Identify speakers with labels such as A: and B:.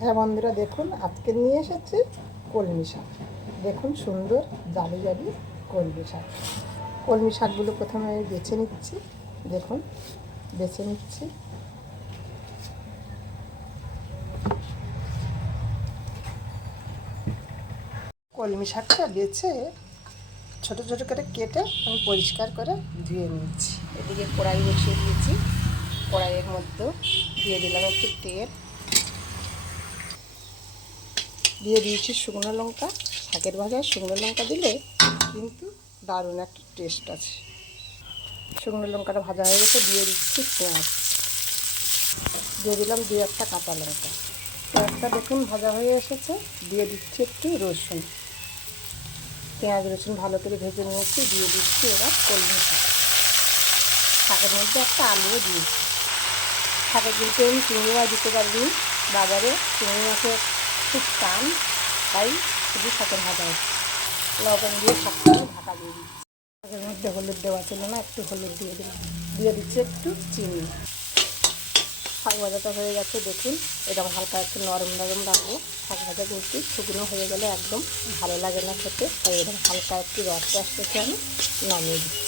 A: হ্যাঁ বন্ধুরা, দেখুন, আজকে নিয়ে এসেছি কলমি শাক। দেখুন, সুন্দর, জালি জালি কলমি শাক। কলমি শাকগুলো প্রথমে বেছে নিচ্ছি। দেখুন, বেছে নিচ্ছি। কলমি শাকটা বেছে ছোট ছোট করে কেটে আমি পরিষ্কার করে ধুয়ে নিচ্ছি। এদিকে কড়াই বসিয়ে দিয়েছি। কড়াইয়ের মধ্যে দিয়ে দিলাম একটু তেল। দিয়ে দিয়েছি শুকনো লঙ্কা, শাকের ভাজায় শুকনো লঙ্কা দিলে কিন্তু দারুণ একটা টেস্ট আছে। শুকনো লঙ্কাটা ভাজা হয়ে গেছে, দিয়ে দিচ্ছি পেঁয়াজ। দিয়ে দিলাম দু একটা কাঁচা লঙ্কা। পেঁয়াজটা দেখুন ভাজা হয়ে এসেছে, দিয়ে দিচ্ছি একটু রসুন। পেঁয়াজ, রসুন ভালো করে ভেজে নিয়েছি, দিয়ে দিচ্ছি এবার কলমি শাক শাকের মধ্যে একটা আলুও দিয়েছি। শাকের কিন্তু আমি চিংড়ি মাছ দিতে পারবি বাজারে চিংড়ি মাছের খুব টান, তাই শুধু শাকের ভাজা লবণ দিয়ে শাকটা ঢাকা দিয়ে দিচ্ছি। শাকের মধ্যে হলুদ দেওয়া ছিল না, একটু হলুদ দিয়ে দিলাম। দিয়ে দিচ্ছি একটু চিনি। শাক ভাজাটা হয়ে গেছে, দেখুন। এরকম হালকা একটু নরম নরম রাখব। শাক ভাজা কিন্তু শুকনো হয়ে গেলে একদম ভালো লাগে না খেতে, তাই এরকম হালকা একটু রস রস রেখে আমি নামিয়ে দিচ্ছি।